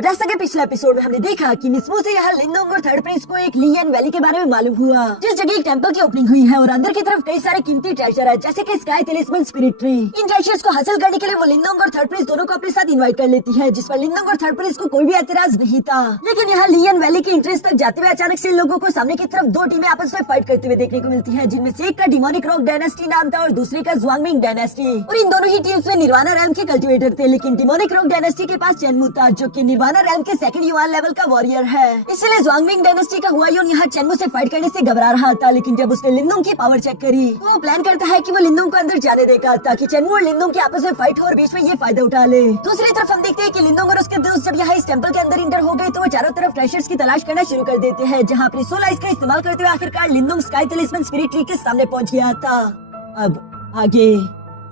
तो जैसा कि पिछले एपिसोड में हमने देखा कि मिसमो से यहाँ लिंडोंग और थर्ड प्रिंस को एक लियन वैली के बारे में मालूम हुआ, जिस जगह एक टेंपल की ओपनिंग हुई है और अंदर की तरफ कई सारे कीमती ट्रेजर है, जैसे कि स्काई टेलिस्मन स्पिरिट ट्री। इन ट्रेजर्स को हासिल करने के लिए वो लिंडोंग और थर्ड प्रिंस दोनों को अपने साथ इन्वाइट कर लेती है, जिस पर लिंडोंग और थर्ड प्रिंस को कोई भी एतराज नहीं था। लेकिन यहाँ लियन वैली की एंट्रेंस तक जाते हुए अचानक से इन लोगों को सामने की तरफ दो टीमें आपस में फाइट करते हुए देखने को मिलती है, जिनमें से एक का डिमोनिक रॉक डायनेस्टी नाम था और दूसरे का ज़्वांगमिंग डायनेस्टी। और इन दोनों ही टीम्स में निर्वाणा रैल्म के कल्टिवेटर थे, लेकिन डिमोनिक रॉक डायनेस्टी के पास चेनमू था, जो कि निर्वाणा रैल्म के सेकंड युवान लेवल का वॉरियर है। इसलिए ज़्वांगमिंग डायनेस्टी का हुआयुन यहाँ चेनमू से फाइट करने से घबरा रहा था, लेकिन जब उसने लिंडोंग की पावर चेक करी तो वो प्लान करता है कि वो लिंडोंग को अंदर जाने देगा ताकि चेनमू और लिंडोंग के आपस में फाइट हो और बीच में ये फायदा उठा ले। दूसरी तरफ हम देखते हैं कि लिंडोंग और उसके दोस्त जब यहाँ इस टेंपल के अंदर इंटर हो गए तो वो चारों तरफ ट्रेजर्स की तलाश करना शुरू कर देते हैं, जहाँ अपनी सोल आइज का इस्तेमाल करते हुए आखिरकार लिंडोंग स्काई टेलिस्मन स्पिरिट ट्री के सामने पहुँच गया था। अब आगे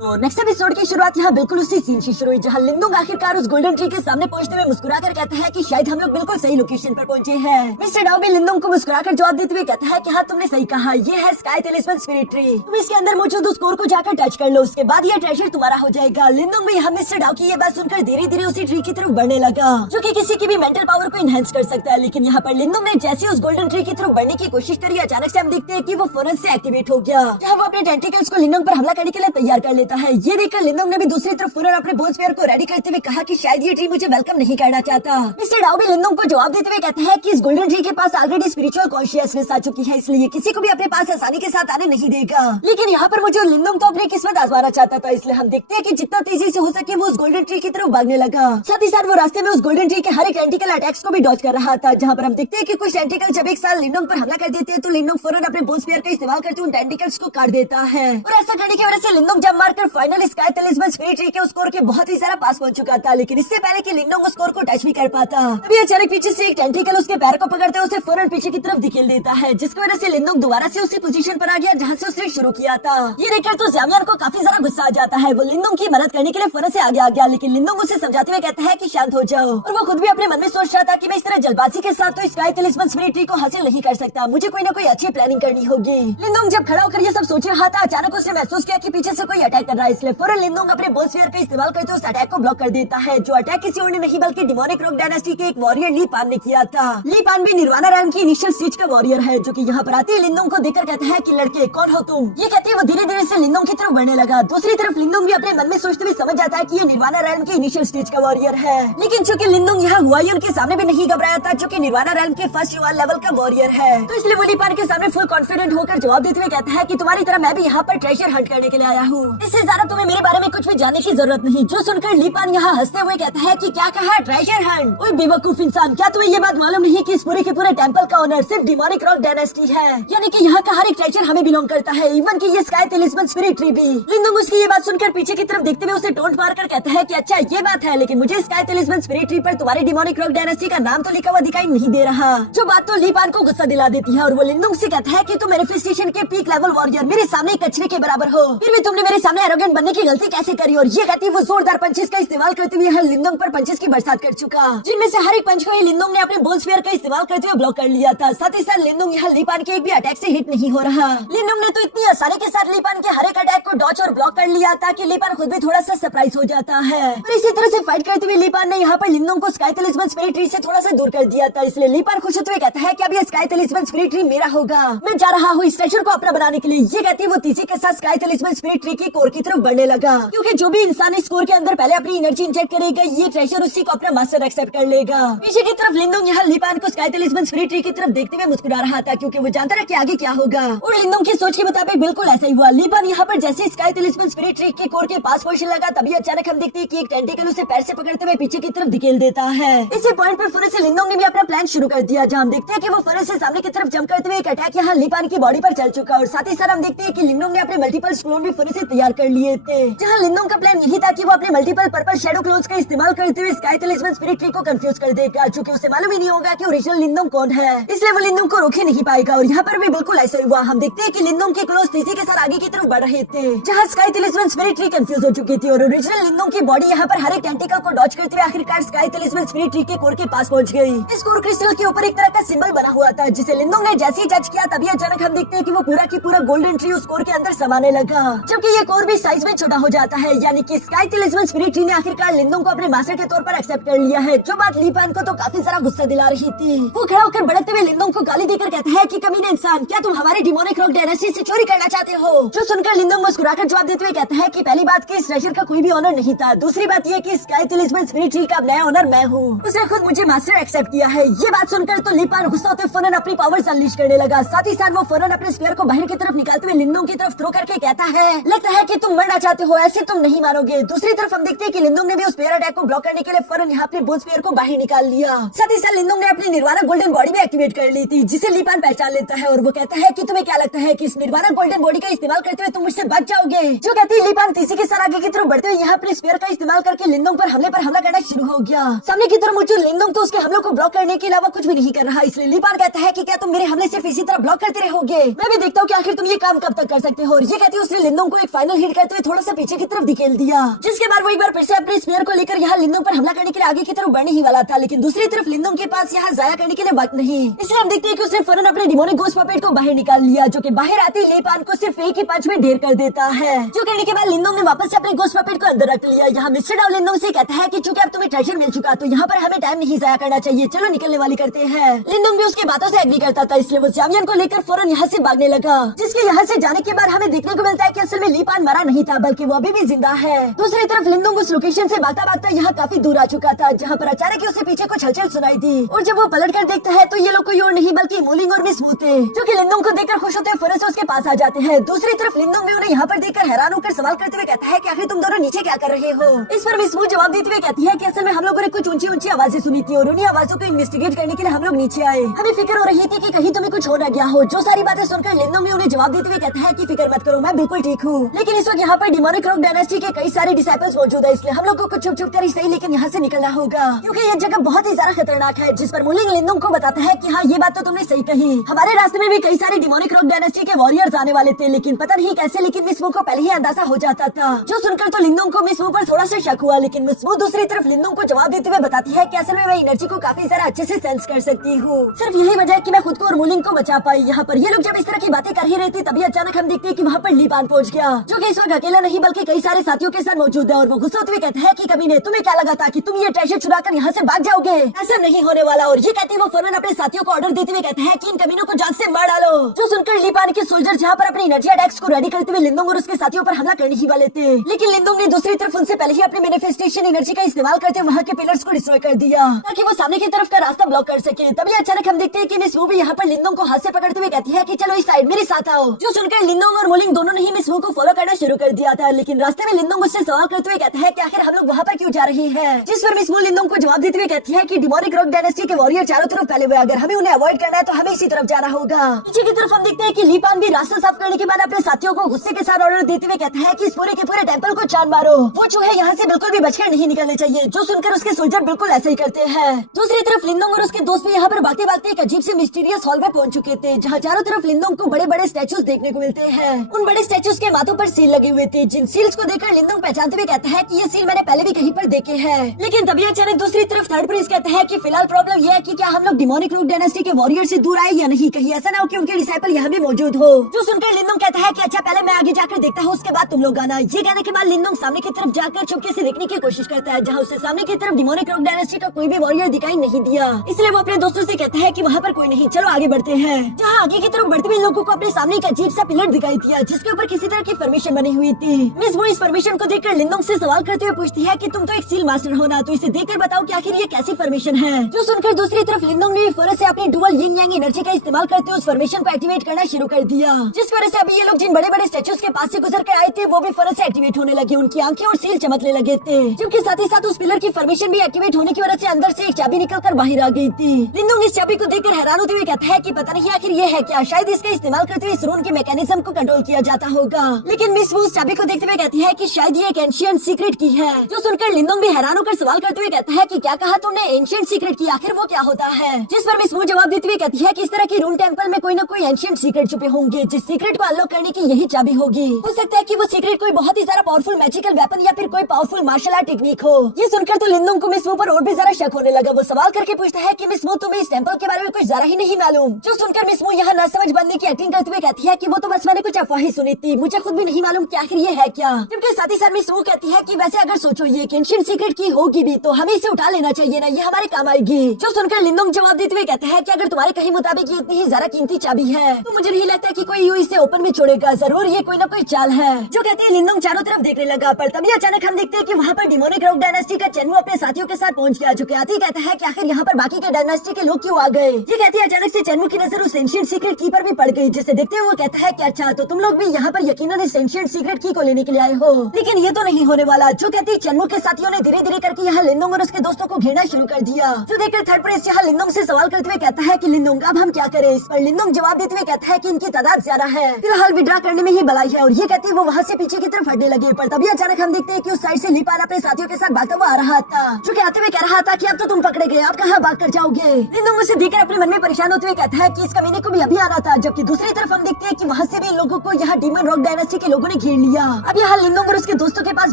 तो नेक्स्ट एपिसोड की शुरुआत यहाँ बिल्कुल उसी सीन से शुरू हुई, जहाँ लिंडोंग आखिरकार उस गोल्डन ट्री के सामने पहुंचते हुए मुस्कुराकर कहता है कि शायद हम लोग बिल्कुल सही लोकेशन पर पहुंचे हैं। मिस्टर डाओ भी लिंडोंग को मुस्कुराकर जवाब देते हुए कहता है कि हाँ तुमने सही कहा, ये है स्काई टेलिस्मन स्पिरिट ट्री। तुम इसके अंदर मौजूद उस कोर को जाकर टच कर लो, उसके बाद ये ट्रेजर तुम्हारा हो जाएगा। लिंडोंग भी यहाँ मिस्टर डाओ की ये बात सुनकर धीरे धीरे उसी ट्री की तरफ बढ़ने लगा, जो कि किसी की भी मेंटल पावर को इनहेंस कर सकता है। लेकिन यहाँ पर लिंडोंग ने जैसे उस गोल्डन ट्री की तरफ बढ़ने की कोशिश करी, अचानक से हम देखते हैं कि वो फौरन से एक्टिवेट हो गया, जहाँ वो अपने टेंटिकल्स को लिंडोंग पर हमला करने के लिए तैयार कर लेता है। ये देखकर लिंडोंग ने भी दूसरी तरफ फौरन अपने बोनस्फीयर को रेडी करते हुए कहा कि शायद ये ट्री मुझे वेलकम नहीं करना चाहता। मिस्टर डाओ भी लिंडोंग को जवाब देते हुए कहता है कि इस गोल्डन ट्री के पास ऑलरेडी स्पिरिचुअल कॉन्शियसनेस आ चुकी है, इसलिए किसी को भी अपने पास आसानी के साथ आने नहीं देगा। लेकिन यहाँ पर मुझे लिंडोंग तो अपनी किस्मत आजमाना चाहता था, इसलिए हम देखते हैं कि जितना तेजी से हो सके वो उस गोल्डन ट्री की तरफ भागने लगा। साथ ही साथ वो रास्ते में उस गोल्डन ट्री के हर एक टेंटिकल अटैक्स को भी डॉज कर रहा था, जहाँ पर हम देखते हैं कि कुछ टेंटिकल जब एक साथ लिंडोंग पर हमला कर देते हैं तो लिंडोंग फौरन अपने बोनस्फीयर का इस्तेमाल करते उन टेंटिकल्स को काट देता है। और ऐसा करने की वजह से लिंडोंग जब मारकर फाइनल स्काई टेलिस्मन स्पिरिट ट्री के स्कोर के बहुत ही सारा पास पहुंच चुका था, लेकिन इससे पहले कि लिंडोंग उस स्कोर को टच भी कर पाता, अभी अचानक पीछे से एक टेंटिकल उसके पैर को पकड़ते उसे फौरन पीछे की तरफ धकेल देता है, जिसकी वजह से लिंडोंग दोबारा से उसी पोजीशन पर आ गया जहां से उसने शुरू किया था। ये देखकर तो ज़ामियान को काफी ज्यादा गुस्सा आ जाता है। वो लिंडोंग की मदद करने के लिए फौरन से आगे आ गया, लेकिन लिंडोंग उसे समझाते हुए कहता है कि शांत हो जाओ। और वो खुद भी अपने मन में सोच रहा था कि मैं इस तरह जल्दबाजी के साथ तो स्काई टेलिस्मन स्पिरिट ट्री को हासिल नहीं कर सकता, मुझे कोई न कोई अच्छी प्लानिंग करनी होगी। लिंडोंग जब खड़ा होकर ये सब सोच रहा था, अचानक उसने महसूस किया कि पीछे से कोई अटैक कर रहा है, इसलिए फौरन लिंडोंग अपने बोनस्फीयर का इस्तेमाल करते उस अटैक को ब्लॉक कर देता है, जो अटैक किसी और ने नहीं बल्कि डिमोनिक रॉक डायनेस्टी के एक वॉरियर ली पान ने किया था। ली पान भी निर्वाणा रैल्म की इनिशियल स्टेज का वॉरियर है, जो कि यहाँ पर आते ही लिंडोंग को देखकर कहता है कि लड़के कौन हो तुम। ये कहते वो धीरे धीरे से लिंडोंग की तरफ बढ़ने लगा। दूसरी तरफ लिंडोंग भी अपने मन में सोचते हुए समझ जाता है कि ये निर्वाणा रैल्म की इनिशियल स्टेज का वॉरियर है, लेकिन चूंकि लिंडोंग यहाँ हुआयुन के सामने भी नहीं घबराया था, जो कि निर्वाणा रैल्म के फर्स्ट युवान लेवल का वॉरियर है, तो इसलिए वो ली पान के सामने फुल कॉन्फिडेंट होकर जवाब देते हुए कहता है कि तुम्हारी तरह मैं भी यहाँ पर ट्रेजर हंट करने के लिए आया हूँ, इससे ज्यादा तुम्हें मेरे बारे में कुछ भी जानने की जरूरत नहीं। जो सुनकर ली पान यहाँ हंसते हुए कहता है कि क्या कहा ट्रेजर हंट? ओए बेवकूफ इंसान, क्या तुम्हें ये बात मालूम नहीं कि इस पूरे के पूरे टेंपल का ओनर सिर्फ डिमोनिक रॉक डायनेस्टी है, यानी कि यहाँ का हर एक ट्रेजर हमें बिलोंग करता है, इवन कि ये स्काई टेलिस्मन स्पिरिट ट्री भी। लिंडोंग उसकी ये बात सुनकर पीछे की तरफ देखते हुए उसे टोंट मारकर कहता है कि अच्छा ये बात है, लेकिन मुझे स्काई टेलिस्मन स्पिरिट ट्री पर तुम्हारी डिमोनिक रॉक डायनेस्टी का नाम तो लिखा हुआ दिखाई नहीं दे रहा, जो बात तो ली पान को गुस्सा दिला देती है। और वो लिंडोंग से कहता है कि तुम मैनिफेस्टेशन के पीक लेवल वॉरियर मेरे सामने कचरे के बराबर हो, फिर भी तुमने मेरे सामने एरोगेंट बनने की गलती कैसे करी? और ये कहती वो जोरदार पंचेस का इस्तेमाल करते हुए लिंडोंग पर पंचेस की बरसात कर चुका, जिनमें से हर एक पंच को लिंडोंग ने अपने बोनस्फीयर का इस्तेमाल करते हुए ब्लॉक कर लिया था। साथ ही साथ लिंडोंग यहाँ ली पान के एक भी अटैक से हिट नहीं हो रहा। लिंडोंग ने तो इतनी आसानी के साथ ली पान के हर एक अटैक को डॉच और ब्लॉक कर लिया था कि ली पान खुद भी थोड़ा सा सरप्राइज हो जाता है। और इसी तरह से फाइट करते हुए ली पान ने यहाँ पर लिंडोंग को स्काई टेलिस्मन स्पिरिट ट्री से थोड़ा सा दूर कर दिया था, इसलिए ली पान खुश होते हुए कहता है कि अब ये स्काई टेलिस्मन स्पिरिट ट्री मेरा होगा, मैं जा रहा हूँ इस ट्रेजर को अपना बनाने के लिए। ये कहती है वो तेजी के साथ स्काई टेलिस्मन स्पिरिट ट्री की कोर की तरफ बढ़ने लगा, क्योंकि जो भी इंसान इस कोर के अंदर पहले अपनी एनर्जी इंजेक्ट करेगा ये ट्रेजर उसी को अपना मास्टर एक्सेप्ट कर लेगा। पीछे की तरफ लिंडोंग यहाँ ली पान को स्काई टेलिस्मन स्पिरिट ट्री की तरफ देखते हुए मुस्कुरा रहा था, क्योंकि वो जानता था कि आगे क्या होगा। और लिंडोंग की सोच के मुताबिक बिल्कुल ऐसा ही हुआ। ली पान यहाँ पर जैसे स्काई टेलिस्मन स्पिरिट ट्री के कोर के पास पहुंचने लगा, तभी अचानक हम देखते हैं कि एक टेंटिकल उसे पैर से पकड़ते हुए पीछे की तरफ धकेल देता है। इसी पॉइंट पर फौरन से लिंडोंग ने भी अपना प्लान शुरू कर दिया, जहाँ हम देखते हैं कि वो फौरन से सामने की तरफ जंप करते हुए एक अटैक यहाँ ली पान की बॉडी पर चल चुका। और साथ ही साथ हम देखते हैं कि लिंडोंग ने अपने मल्टीपल क्लोन भी फौरन से तैयार कर लिए थे, जहाँ लिंडोंग का प्लान यही था कि वो अपने मल्टीपल पर्पल शैडो क्लोन्स का इस्तेमाल करते हुए स्काई टेलिस्मन स्पिरिट ट्री को कंफ्यूज कर देगा, चूंकि उसे मालूम ही नहीं होगा कि ओरिजिनल लिंडोंग कौन है, इसलिए वो लिंडोंग को रोक ही नहीं पाएगा। और यहाँ पर भी बिल्कुल ऐसा हुआ। हम देखते हैं कि लिंडोंग के क्लोन्स तेजी के साथ आगे की तरफ बढ़ रहे थे, जहाँ स्काई टेलिस्मन स्पिरिट ट्री कंफ्यूज हो चुकी थी और ओरिजिनल लिंडोंग की बॉडी यहाँ पर हर एक टेंटिकल को डॉच करते हुए आखिरकार स्काई टेलिस्मन स्पिरिट ट्री के कोर के पास पहुंच गई। इस कोर क्रिस्टल के ऊपर एक तरह का सिंबल बना हुआ था, जिसे लिंडोंग ने जैसे ही टच किया तभी अचानक हम देखते हैं कि वो पूरा की पूरा गोल्डन ट्री उस कोर के अंदर समाने लगा, जबकि ये कोर भी साइज में छोटा हो जाता है। यानी कि स्काई टेलिस्मन स्पिरिट ट्री ने आखिरकार लिंदोंग को अपने मास्टर के तौर पर एक्सेप्ट कर लिया है, जो बात ली पान को तो काफी सारा गुस्सा दिला रही थी। वो खड़ा होकर भड़कते हुए लिंदोंग को गाली देकर कहता है कि कमीने इंसान, क्या तुम हमारे डिमोनिक रॉक डायनेस्टी से चोरी करना चाहते हो? जो सुनकर लिंदोंग मुस्कुराकर जवाब देते हुए कहता है कि पहली बात कि इस ट्रेजर का कोई भी ऑनर नहीं था, दूसरी बात ये कि स्काई टेलिस्मन स्पिरिट ट्री का नया ऑनर मैं हूँ, उसने खुद मुझे मास्टर एक्सेप्ट किया है। ये बात सुनकर तो ली पान गुस्सा होते फौरन अपनी पावर्स अनलीश करने लगा। साथ ही साथ वो फौरन अपने स्पीयर को बाहर की तरफ निकालते हुए लिंदोंग की तरफ थ्रो करके कहता है, लगता है कि तुम मरना चाहते हो, ऐसे तुम नहीं मारोगे। दूसरी तरफ हम देखते हैं कि लिंदोंग ने भी उस स्पीयर अटैक को ब्लॉक करने के लिए फौरन यहाँ अपने बोल स्पीयर को बाहर निकाल लिया। साथ ही साथ लिंदोंग ने अपनी निर्वाणा गोल्डन बॉडी भी एक्टिवेट कर ली थी, जिसे ली पान पहचान लेता है और वो कहता है कि तुम्हें क्या लगता है कि इस निर्वाणा गोल्डन बॉडी का इस्तेमाल करते हुए तुम मुझसे बच जाओगे? जो कहती है ली पान तीसरी के साथ आगे की तरफ बढ़ते हुए यहाँ अपने स्पीयर का इस्तेमाल करके लिंदोंग पर हमला करना शुरू हो गया। सामने की तरफ मौजूद लिंदोंग तो उसके हमलों को ब्लॉक करने के अलावा कुछ भी नहीं कर रहा, इसलिए ली पान कहता है कि क्या तुम मेरे हमले सिर्फ इसी तरह ब्लॉक करते रहोगे? मैं भी देखता हूँ कि आखिर तुम ये काम कब तक कर सकते हो। और ये कहती है उसने लिंदोंग को एक फाइनल हिट करते हुए थोड़ा सा पीछे की तरफ धकेल दिया, जिसके बाद वो एक बार फिर से अपने स्पीयर को लेकर यहाँ लिंदोंग पर हमला करने के लिए आगे की तरफ बढ़ने ही वाला था। लेकिन दूसरी तरफ लिंदोंग के पास यहाँ जाया करने के लिए वक्त नहीं, इसलिए हम देखते हैं कि उसने फौरन अपने डिमोनिक गोस्ट पपेट को बाहर निकाल लिया, जो कि बाहर आते ही ली पान को सिर्फ एक ही पंच में ढेर कर देता है। जो करने के बाद लिंदोंग ने वापस से अपने गोस्ट पपेट को अंदर रख लिया। यहाँ मिस्टर डाउ लिंदोंग से कहता है कि चूंकि अब तुम्हें ट्रेजर मिल चुका तो यहाँ पर हमें टाइम नहीं जाया करना चाहिए, चलो निकलने वाली करते हैं। लिंदोंग भी उसकी बातों से एग्री करता था, इसलिए वो जामियन को लेकर फौरन यहाँ से भागने लगा, जिसके यहाँ से जाने के बाद हमें देखने को मिलता है कि असल में ली पान मरा नहीं था, बल्कि वो अभी भी जिंदा है। दूसरी तरफ लिंदोंग उस लोकेशन से भागता भागता यहाँ काफी दूर आ चुका था, जहाँ पर अचानक ही उसे पीछे कुछ हलचल सुनाई दी और जब वो पलट कर देखता है तो ये लोग कोई और नहीं बल्कि मूलिंग और मिस मू थे, जो कि लिंदोंग को देखकर खुश होते फौरन से उसके पास आ जाते हैं। दूसरी तरफ लिंदोंग भी उन्हें यहाँ पर देखकर हैरान होकर सवाल करते हुए कहता है कि आखिर तुम दोनों नीचे क्या कर रहे हो? इस पर मिस मू जवाब देते हुए कहती है कि असल में हम लोगों ने कुछ ऊंची ऊंची आवाजें सुनी थी और उन्हीं आवाजों को इन्वेस्टिगेट करने के लिए हम लोग नीचे आए। हमें फिक्र हो रही थी कि कहीं तुम्हें कुछ हो न गया हो। जो सारी बातें सुनकर लिंदोंग भी उन्हें जवाब देते हुए कहता है कि फिक्र मत करो, मैं बिल्कुल ठीक हूँ। लेकिन इस वक्त यहाँ पर डिमोनिक रॉक डायनेस्टी के कई सारे डिसाइपल्स मौजूद है, इसलिए हम लोग को कुछ छुप छुप कर ही सही लेकिन यहाँ से निकलना होगा, क्योंकि ये जगह बहुत ही ज्यादा खतरनाक है। जिस पर मूलिंग लिंदोंग को बताता है कि हाँ ये बात तो तुमने सही कही, हमारे रास्ते में भी कई सारे डिमोनिक रॉक डायनेस्टी के वॉरियर्स आने वाले थे, लेकिन पता नहीं कैसे लेकिन मिस मू को पहले ही अंदाजा हो जाता था। जो सुनकर तो लिंदोंग को मिस मू पर थोड़ा सा शक हुआ, लेकिन मिस मू दूसरी तरफ लिंदोंग को जवाब देते हुए बताती है कि असल में मैं एनर्जी को काफी ज्यादा अच्छे से सेंस कर सकती हूँ, सिर्फ यही वजह है कि मैं खुद को और मूलिंग को बचा पाई। यहाँ पर ये लोग जब इस तरह की बातें कर ही रहे थे तभी अचानक हम देखते हैं कि वहाँ पर ली पान पहुँच गया, जो कि इस वक्त अकेला नहीं बल्कि कई सारे साथियों के साथ मौजूद है। और वो गुस्सा होते हुए कहता है कि कमीने, तुम्हें क्या लगा था कि तुम ये ट्रेजर चुरा कर यहाँ से भाग जाओगे? ऐसा नहीं होने वाला। और ये कहते वो फौरन अपने साथियों को ऑर्डर देते हुए कहता है कि इन कमीनों को जान से मार डालो। जो सुनकर ली पान के सोल्जर जहाँ पर अपने एनर्जी अटैक्स को रेडी करते हुए लिंदोंग और उसके साथियों पर हमला करने ही वाले थे, लेकिन लिंदोंग ने दूसरी तरफ उनसे पहले ही अपने मैनिफेस्टेशन एनर्जी का इस्तेमाल करते हुए वहाँ के पिलर्स को डिस्ट्रॉय कर दिया, ताकि वो सामने की तरफ का रास्ता ब्लॉक कर सके। तभी अचानक हम देखते हैं कि मिस मू भी यहाँ पर लिंदोंग को हाथ से पकड़ते हुए कहती है कि चलो इस साइड मेरे साथ आओ। जो सुनकर लिंदोंग और मूलिंग दोनों ने ही मिस मू को फॉलो करना शुरू कर दिया था, लेकिन रास्ते में लिंदोंग उससे सवाल करते हुए कहता है कि आखिर हम लोग वहाँ पर क्यों जा रहे हैं? जिस पर मिस मू लिंदोंग को जवाब देते हुए कहती है कि डिमोनिक रॉक डायनेस्टी के वॉरियर चारों तरफ फैले हुए, अगर हमें उन्हें अवॉइड करना है तो हमें इसी तरफ जाना होगा। पीछे की तरफ हम देखते हैं कि ली पान भी रास्ता साफ करने के बाद अपने साथियों को गुस्से के साथ ऑर्डर देते हुए कहता है कि इस पूरे के पूरे टेंपल को चांद मारो, वो चूहे यहाँ से बिल्कुल भी बचकर नहीं निकलने चाहिए। जो सुनकर उसके सोल्जर बिल्कुल ऐसे ही करते हैं। दूसरी तरफ लिंदोंग और उसके दोस्त भी यहाँ पर भागते भागते एक अजीब से मिस्टीरियस हॉल में पहुंच चुके थे, जहाँ चारों तरफ लिंदोंग को बड़े बड़े स्टैचूज देखने को मिलते हैं। उन बड़े स्टैचूज के माथों पर सील लगे हुए थे, जिन सील्स को देखकर लिंदोंग पहचानते हुए कहता है कि ये सील मैंने पहले भी कहीं पर देखे हैं। लेकिन तभी अचानक दूसरी तरफ थर्ड प्रिंस कहता है कि फिलहाल प्रॉब्लम यह है कि क्या हम लोग डिमोनिक रॉक डायनेस्टी के वॉरियर से दूर आए या नहीं, कहीं ऐसा ना हो कि उनके डिसाइपल यहाँ भी मौजूद हो। जो सुनकर लिंदोंग कहता है कि अच्छा पहले मैं आगे जाकर देखता हूँ, उसके बाद तुम लोग आना। ये कहने के बाद लिंदोंग सामने की तरफ जाकर चुपके से देखने की कोशिश करता है, जहाँ उसे सामने की तरफ डिमोनिक रॉक डायनेस्टी का कोई भी वॉरियर दिखाई नहीं दिया। इसलिए वो अपने दोस्तों से कहता है कि वहाँ पर कोई नहीं, चलो आगे बढ़ते हैं। जहाँ आगे की तरफ बढ़ते हुए लोगों को अपने सामने एक अजीब सा पिलर दिखाई दिया, जिसके ऊपर किसी तरह की फॉर्मेशन बनी हुई थी। मिस वो इस फॉर्मेशन को देखकर लिंदोंग से सवाल करते हुए पूछती है कि तुम तो एक सील मास्टर हो ना, तो इसे देखकर बताओ कि आखिर ये कैसी फॉर्मेशन है। जो सुनकर दूसरी तरफ लिंदोंग ने फौरन से अपनी डुअल यिन यांग एनर्जी का इस्तेमाल करते हुए उस फॉर्मेशन को एक्टिवेट करना शुरू कर दिया, जिस वजह से अभी ये लोग जिन बड़े बड़े स्टैचूज के पास से गुजर कर आए थे वो भी फौरन से एक्टिवेट होने लगे। उनकी आंखें और सील चमकने लगे थे, जबकि साथ ही साथ उस पिलर की फॉर्मेशन भी एक्टिवेट होने की वजह से अंदर से एक चाबी निकलकर बाहर आ गई थी। लिंदोंग इस चाबी को देखकर हैरान होते हुए कहता है कि पता नहीं आखिर ये है क्या, शायद इसका इस्तेमाल करते हुए इस रूम के मैकेनिज्म को कंट्रोल किया जाता होगा। लेकिन मिस वो उस चाबी को देखते हुए कहती है कि शायद ये एक एंशिएंट सीक्रेट की है। जो सुनकर लिंदोंग भी हैरान होकर सवाल करते हुए कहता है कि क्या कहा तुमने, एंशिएंट सीक्रेट की, आखिर वो क्या होता है? जिस पर मिस वो जवाब देते हुए कहती है कि इस तरह की रूम टेंपल में कोई न कोई एंशिएंट सीक्रेट छुपे होंगे, जिस सीक्रेट को अनलॉक करने की यही चाबी होगी। हो सकता है कि वो सीक्रेट कोई बहुत ही ज्यादा पावरफुल मैजिकल वेपन या फिर कोई पावरफुल मार्शल आर्ट टेक्निक हो। ये सुनकर तो लिंदोंग को मिस वो पर और भी ज्यादा शक होने लगा। वो सवाल करके पूछता है कि मिस वो तुम्हें इस टेंपल के बारे में कुछ जरा ही नहीं मालूम। जो सुनकर मिस वो यहाँ ना समझ बनने की एक्टिंग करते हुए कहती है कि वो तो बस मैंने कुछ अफवाही सुनी थी, मुझे खुद भी नहीं मालूम मालूम कि आखिर ये है क्या। जबकि साथ ही साथ मिस वो कहती है कि वैसे अगर सोचो ये एंशिएंट सीक्रेट की होगी भी तो हमें इसे उठा लेना चाहिए ना, ये हमारे काम आएगी। जो सुनकर लिनोंग जवाब देते हुए कहता है कि अगर तुम्हारे कहीं मुताबिक ये इतनी ही ज्यादा कीमती चाबी है तो मुझे नहीं लगता कि कोई यूं इसे ओपन में छोड़ेगा, जरूर ये कोई ना कोई चाल है। जो कहते हैं लिनोंग चारों तरफ देखने लगा, पर तभी अचानक हम देखते हैं कि वहाँ पर डिमोनिक रॉक डायनेस्टी का चेन्नू अपने साथियों के साथ पहुंच गया। जो कहती कहता है कि आखिर यहाँ पर बाकी के डायनेस्टी के लोग क्यों आ गए। ये कहती है अचानक से चेन्नू की नजर उस एंशिएंट सीक्रेट की पर भी पड़ गई, जिसे देखते हुए वो कहता है कि अच्छा तो तुम लोग भी यहाँ पर यकीनन इस एंशिएंट सीक्रेट की को लेने के लिए आए हो, लेकिन ये तो नहीं होने वाला। जो कहती है चेन्नू के साथियों ने धीरे धीरे करके यहाँ लिनोंग और उसके दोस्तों को घेरना शुरू कर दिया। जो देखकर थर्ड प्रिंस यहाँ लिनोंग से सवाल करते हुए कहता है कि लिनोंग अब हम क्या करें। इस पर लिनोंग जवाब देते हुए कहता है कि इनकी तादाद ज्यादा है, फिलहाल विड्रा करने में ही भलाई है। और ये कहती है वो वहाँ से पीछे की तरफ हटने लगे, पर तभी अचानक हम देखते हैं कि उस साइड से लीपान अपने साथियों के साथ भागता हुआ आ रहा था। जो कि आते हुए कह रहा था कि अब तो तुम पकड़े गए, अब कहाँ भाग कर जाओगे। लिनोंग उसे देखकर अपने मन में परेशान होते हुए कहता है कि इस कमीने को भी अभी आना था। जबकि दूसरी तरफ हम देखते हैं कि वहाँ से भी लोगों को यहाँ डीमन रॉक डायनेस्टी के लोगों ने घेर लिया। अब यहाँ लिनोंग और उसके दोस्तों के पास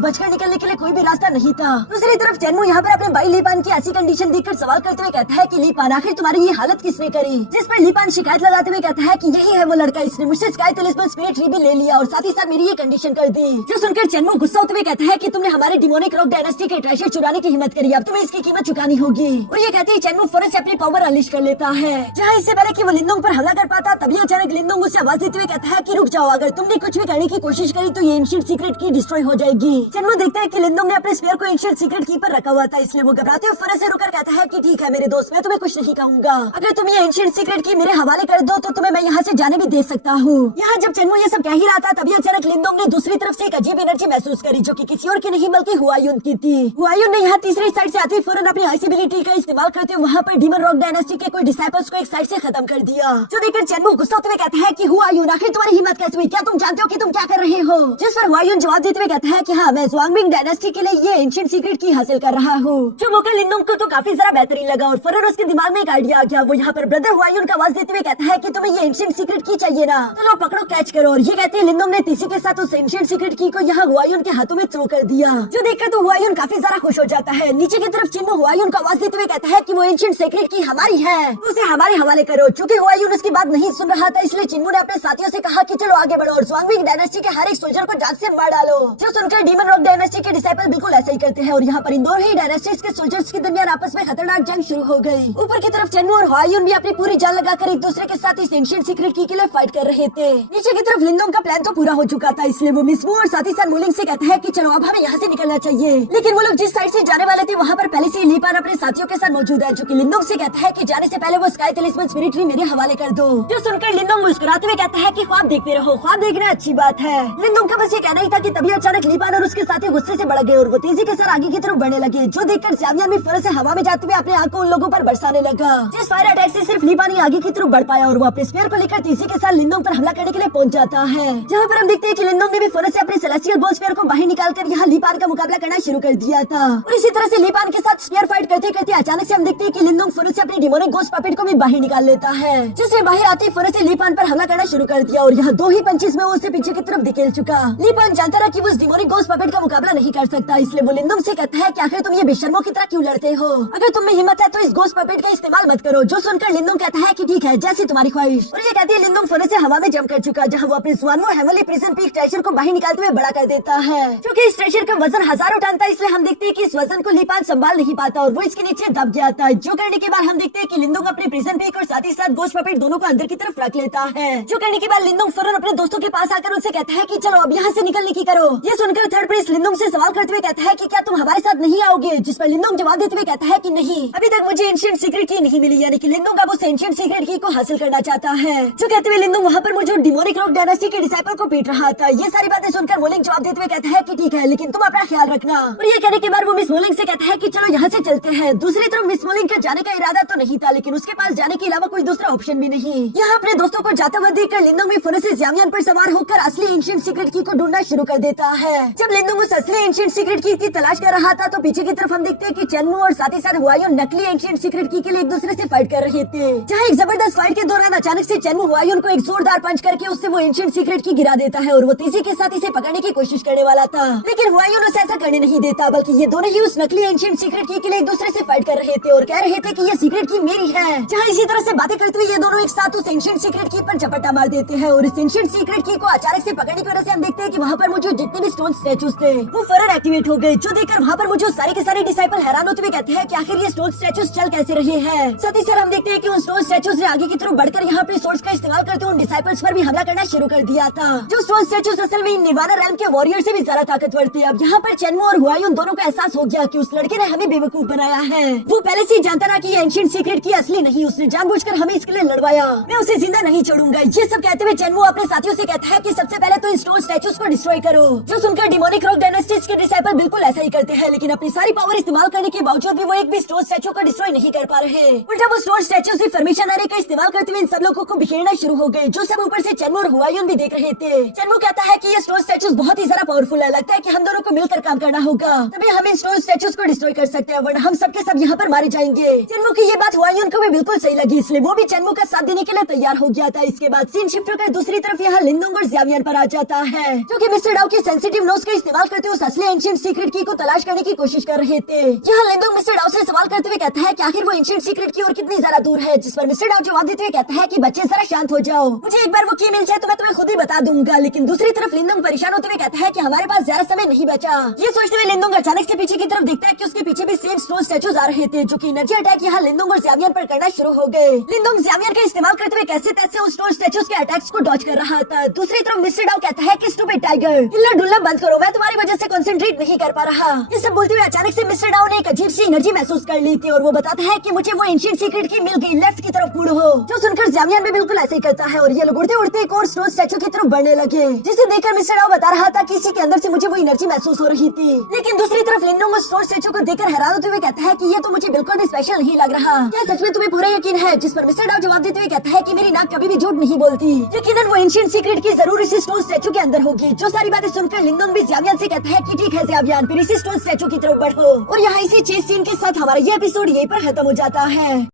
बचकर निकलने के लिए कोई भी रास्ता नहीं था। दूसरी तरफ चेन्नू यहाँ पर अपने भाई लीपान की ऐसी कंडीशन देखकर सवाल करते हुए कहता है कि लीपान आखिर तुम्हारी ये हालत किसने करी। जिस पर लीपान शिकायत लगाते हुए कहता है कि यही है वो लड़का, इसने मुझसे स्काई टेलिस्मन स्पिरिट ट्री भी ले लिया और साथ ही साथ मेरी ये कंडीशन कर दी। जो सुनकर चेन्नू गुस्सा होते हुए कहता है कि तुमने हमारे डिमोनिक रॉक डायनेस्टी के ट्रेजर चुराने की हिम्मत करी, अब तुम्हें इसकी कीमत चुकानी होगी। और ये कहते ही चेन्नू फौरन से अपनी पावर अनलिश कर लेता है। जहाँ इससे पहले कि वो लिनोंग पर हमला कर पाता तभी अचानक लिनोंग उसे आवाज देते हुए कहता है कि रुक जाओ, अगर तुमने कुछ भी करने की कोशिश करी तो ये एंशिएंट सीक्रेट की डिस्ट्रॉय हो जाएगी। चेन्नू देखता है कि लिनोंग ने अपने स्फीयर को एंशिएंट सीक्रेट की पर रखा हुआ था, इसलिए वो घबराते हुए फौरन से रुकर कहता है कि ठीक है मेरे दोस्त, मैं तुम्हें कुछ नहीं कहूँगा, अगर तुम ये एंशिएंट सीक्रेट की मेरे हवाले कर दो तो तुम्हें मैं यहाँ से जाने भी दे सकता हूँ। यहाँ जब चेन्नू ये सब कह ही रहा था तभी अचानक लिनोंग ने दूसरी तरफ से एक अजीब एनर्जी महसूस करी, जो कि किसी और की नहीं बल्कि हुआयुन की थी। हुआयुन ने यहाँ तीसरी साइड से आते फौरन अपनी आइस एबिलिटी का इस्तेमाल करते हुए वहाँ पर डीमन रॉक डायनेस्टी के कोई डिसाइपल्स को एक साइड से खत्म कर दिया। जो देखकर चेन्नू गुस्सा होते हुए कहता है कि हुआयुन आखिर तुम्हारी हिम्मत कैसे हुई, क्या तुम जानते हो कि तुम क्या कर रहे हो। जिस पर हुआयुन जवाब देते हुए कहता है कि हाँ मैं ज़्वांगमिंग डायनेस्टी के लिए ये एंशिएंट सीक्रेट की हासिल कर रहा हूँ। जो मौका लिनोंग को तो काफी ज्यादा बेहतरीन लगा और फौरन उसके दिमाग में एक आइडिया आ गया। वो यहाँ पर ब्रदर हुआयुन का आवाज देते हुए कहता है कि तुम्हें ये एंशिएंट सीक्रेट की चाहिए ना, चलो पकड़ो कैच करो। और ये कहते हैं लिनोंग ने तीसी के साथ उस एंशिएंट सीक्रेट की को यहाँ हुआयुन के हाथों में थ्रो कर दिया। जो देखकर तो हुआयुन काफी ज्यादा खुश हो जाता है। नीचे की तरफ चिन्मू हुआयुन को आवाज देते हुए कहता है कि वो एंशिएंट सीक्रेट की हमारी है, उसे हमारे हवाले करो। चूंकि हुआयुन उसकी बात नहीं सुन रहा था इसलिए चिन्मू ने अपने साथियों से कहा कि चलो आगे बढ़ो और ज़्वांगमिंग डायनेस्टी के हर एक सोल्जर को जान से मार डालो। जो सुनकर डीमन रॉक डायनेस्टी के डिसाइपल बिल्कुल ऐसा ही करते हैं और यहाँ पर इन दोनों ही डायनेस्टीज के सोल्जर्स के दरमियान आपस में खतरनाक जंग शुरू हो गई। ऊपर की तरफ चिन्मू और हुआयुन भी अपनी पूरी जान लगाकर एक दूसरे के साथ इस एंशिएंट सीक्रेट की के लिए फाइट कर रहे थे। नीचे की तरफ लिनोंग का प्लान तो पूरा हो चुका था, इसलिए वो मिसमू और साथ ही साथ मूलिंग से कहता है कि चलो अब हमें यहाँ से निकलना चाहिए। लेकिन वो लोग जिस साइड से जाने वाले थे वहाँ पर पहले से ही लीपान अपने साथियों के साथ मौजूद है, जो कि लिनोंग से कहता है कि जाने से पहले वो स्काई टेलिस्मन स्पिरिट ट्री मेरे हवाले कर दो। जो सुनकर लिनोंग मुस्कुराते हुए कहता है कि ख्वाब देखते रहो, ख्वाब देखना अच्छी बात है। लिनोंग का बस ये कहना ही था कि तभी अचानक लीपान और उसके साथी गुस्से से बढ़ गए और वो तेजी के साथ आगे की तरफ बढ़ने लगे। जो देखकर ज़ावियन भी फौरन से हवा में जाते हुए अपने आंख को उन लोगों पर बरसाने लगा। जिस फायर अटैक से सिर्फ लीपान ही आगे की तरफ बढ़ पाया और वो अपने स्पीयर को लेकर तेजी के साथ लिनोंग पर हमला करने के लिए पहुंच जाता है। जहाँ पर हम देखते हैं कि लिनोंग ने भी फौरन से अपने सेलेस्टियल बॉल स्पीयर को बाहर निकालकर यहाँ लीपान का मुकाबला करना शुरू कर दिया था। और इसी तरह से लीपान के साथ स्पीयर फाइट करते करते अचानक से हम देखते हैं कि लिनोंग फौरन से अपनी डिमोनिक गोस्ट पपेट को भी बाहर निकाल लेता है, जिससे बाहर आते फौरन से लीपान पर हमला करना शुरू कर दिया और यहाँ दो ही पंचेस में वो उससे पीछे की तरफ धकेल चुका। लीपान जानता रहा कि वो उस डिमोनिक गोस्ट पपेट का मुकाबला नहीं कर सकता, इसलिए वो लिनोंग से कहता है कि आखिर तुम ये बेशर्मों की तरह क्यों लड़ते हो, अगर तुम में हिम्मत है तो इस गोस्ट पपेट का इस्तेमाल मत करो। जो सुनकर लिनोंग कहता है कि ठीक है जैसी तुम्हारी ख्वाहिश। और ये कहती है लिनोंग फौरन से हवा में जंप कर चुका, जहाँ वो अपने ज़्वानमो हेवनली प्रिजन पीक ट्रेजर को बाहर निकालते हुए बड़ा कर देता है। क्योंकि इस ट्रेजर का वजन हजारों टन था इसलिए हम देखते हैं कि इस वजन को लीपान संभाल नहीं पाता और वो इसके नीचे दब गया था। जो करने के बाद हम देखते हैं कि लिनोंग अपने प्रिजन पीक और साथ ही साथ गोस्ट पपेट दोनों को अंदर की तरफ रख लेता है। जो करने के बाद लिनोंग फौरन अपने दोस्तों के पास आकर उनसे कहता है कि चलो अब यहाँ से निकलने की करो। ये सुनकर थर्ड प्रिंस लिनोंग से सवाल करते हुए कहता है कि क्या तुम हमारे साथ नहीं आओगे, जिस पर लिनोंग जवाब देते हुए कहता है कि नहीं, अभी तक मुझे एंशिएंट सीक्रेट की नहीं मिली, यानी कि लिनोंग अब उस एंशिएंट सीक्रेट की को हासिल करना चाहता है। जो कहते हुए लिनोंग वहाँ पर मौजूद डिमोनिक रॉक डायनेस्टी के डिसाइपल को पीट रहा था। ये सारी बातें सुनकर मूलिंग जवाब देते हुए कहता है कि ठीक है लेकिन तुम अपना ख्याल रखना। और ये कहने के बाद वो मिस मूलिंग से कहता है कि चलो यहाँ से चलते हैं। दूसरी तरफ मिस मूलिंग का जाने का इरादा तो नहीं था, लेकिन उसके पास जाने के अलावा कोई दूसरा ऑप्शन भी नहीं। यहाँ अपने दोस्तों को जाते हुए देखकर लिनोंग भी फौरन से ज़ावियन पर सवार होकर असली एंशिएंट सीक्रेट की को ढूंढना शुरू कर देता है। जब लिनोंग उस असली एंशिएंट सीक्रेट की तलाश कर रहा था तो पीछे की तरफ हम देखते हैं कि चिन्मू और साथ ही साथ हुआयुन नकली एंशिएंट सीक्रेट की के लिए एक दूसरे से फाइट कर रहे थे। जहाँ एक जबरदस्त फाइट के दौरान अचानक से चिन्मू हुआयुन को एक जोरदार पंच करके उससे वो एंशिएंट सीक्रेट की गिरा देता है और वो तेजी के साथ इसे पकड़ने की कोशिश करने वाला था, लेकिन हुआयुन उसे ऐसा करने नहीं देता, बल्कि ये दोनों ही उस नकली एंशिएंट सीक्रेट की के लिए एक दूसरे से फाइट कर रहे थे और कह रहे थे कि ये सीक्रेट की मेरी है। जहाँ इसी तरह से बातें करते हुए ये दोनों एक साथ उस एंशिएंट सीक्रेट की पर झपट्टा मार देते हैं और इस एंशिएंट सीक्रेट की को अचानक से पकड़ने की तरह से हम देखते हैं कि वहाँ पर मौजूद जितने भी स्टोन स्टैचूज थे वो फौरन एक्टिवेट हो गए, जो देखकर वहाँ पर मौजूद सारे के सारे डिसाइपल हैरान होते हुए कहते हैं कि आखिर ये स्टोन स्टैचूज चल कैसे रहे हैं। साथ ही साथ हम देखते हैं कि उन स्टोन स्टैचूज ने आगे की तरफ बढ़कर यहाँ अपने सोर्स का इस्तेमाल करते हुए उन डिसाइपल्स पर भी हमला करना शुरू कर दिया था। जो स्टोन स्टैचूज असल में निर्वाणा रैल्म के वॉरियर से भी ज्यादा ताकतवर थे। अब यहाँ पर चेनमो और हुआयुन दोनों को एहसास हो गया कि उस लड़के ने हमें बेवकूफ बनाया है। वो पहले से ही जानता था कि ये एंशिएंट सीक्रेट की असली नहीं, उसने जानबूझकर हमें इसके लिए लड़वाया। मैं उसे जिंदा नहीं छोड़ूंगा। ये सब कहते हुए चेनमो अपने साथियों से कहता है कि सबसे पहले तो इन स्टोन स्टैचूज को डिस्ट्रॉय करो। जो सुनकर डिमोनिक रॉक डायनेस्टीज के डिसाइपल बिल्कुल ऐसा ही करते हैं, लेकिन अपनी सारी पावर इस्तेमाल करने के बावजूद भी वो एक भी स्टोन स्टैचू को डिस्ट्रॉय नहीं कर पा रहे। उल्टा वो स्टोन स्टैचू से फॉर्मेशन एरे का इस्तेमाल करते हुए इन सब लोगों को बिखेरना शुरू हो गए, जो सब ऊपर से चेनमो और हुआयुन भी देख रहे थे। चेनमो कहता है कि ये स्टोन स्टैचूज बहुत ही ज्यादा पावरफुल है, लगता है कि हम दोनों को मिलकर काम करना होगा, तभी हम इन स्टोन स्टैचूज को डिस्ट्रॉय कर सकते हैं, वरना हम सबके सब यहाँ पर मारे जाएंगे। चेनमो की ये बात हुआयुन को भी बिल्कुल सही लगी, इसलिए वो भी चेनमो का साथ देने के लिए तैयार हो गया था। इसके बाद सीन शिफ्ट होकर दूसरी तरफ यहाँ लिंदोंग और ज़्यावियन पर आ जाता है, जो कि मिस्टर डाउ की सेंसिटिव नोज का इस्तेमाल करते हुए उस असली एंशिएंट सीक्रेट की को तलाश करने की कोशिश कर रहे थे। यहाँ लिंदोंग मिस्टर डाउ से सवाल करते हुए कहता है कि आखिर वो एंशिएंट सीक्रेट की और कितनी ज्यादा दूर है, जिस पर मिस्टर डाउ जवाब देते हुए कहता है कि बच्चे जरा शांत हो जाओ, मुझे एक बार वो की मिल जाए तो मैं तुम्हें खुद ही बता दूंगा। लेकिन दूसरी तरफ लिंदोंग परेशान होते हुए कहता है कि हमारे पास ज्यादा समय नहीं बचा। ये सोचते हुए लिंदोंग अचानक से पीछे की तरफ देखता है कि उसके पीछे भी सेम स्टोन स्टैचूज आ रहे थे, जो कि एनर्जी अटैक यहाँ लिंदोंग और ज़्यावियन पर करना शुरू हो गए। लिंदोंग ज़्यावियन का इस्तेमाल करते हुए कैसे तैसे उस स्टोन स्टैचूज के अटैक्स को डॉज कर रहा था। दूसरी तरफ मिस्टर डाउ कहता है कि स्टूपिड टाइगर, हिलना डुलना बंद करो, मैं तुम्हारी वजह से कंसंट्रेट नहीं कर पा रहा। ये सब बोलते हुए अचानक से मिस्टर डाउ ने एक अजीब सी एनर्जी महसूस कर ली थी और वो बताता है कि मुझे वो एंशिएंट सीक्रेट की मिल गई, लेफ्ट की तरफ मुड़ो। जो सुनकर ज़्यावियन भी बिल्कुल ऐसे ही करता है और ये लोग उड़ते उड़ते एक और स्टोन स्टैचू की तरफ बढ़ने लगे, जिसे देखकर मिस्टर डाउ बता रहा था कि इसी के अंदर से मुझे वो एनर्जी महसूस हो रही थी। लेकिन दूसरी तरफ लिंदोंग उस स्टोन स्टैचू को देखकर हैरान होते हुए कहता है कि ये तो मुझे बिल्कुल भी स्पेशल नहीं लग रहा। क्या सच में तुम्हें पूरा यकीन है? जिस पर मिस्टर डाउ जवाब देते हुए कहता है कि मेरी नाक कभी भी झूठ नहीं बोलती, यकीनन वो एंशिएंट सीक्रेट की जरूर इसी स्टोन स्टैचू के अंदर होगी। जो सारी बातें सुनकर लिंदोंग भी ज़्यावियन से कहता है कि ठीक है ज़्यावियन, फिर इसी स्टोन स्टैचू की तरफ बढ़ो। और यहाँ इसी चेस सीन के साथ हमारा ये एपिसोड यहीं पर खत्म हो जाता है।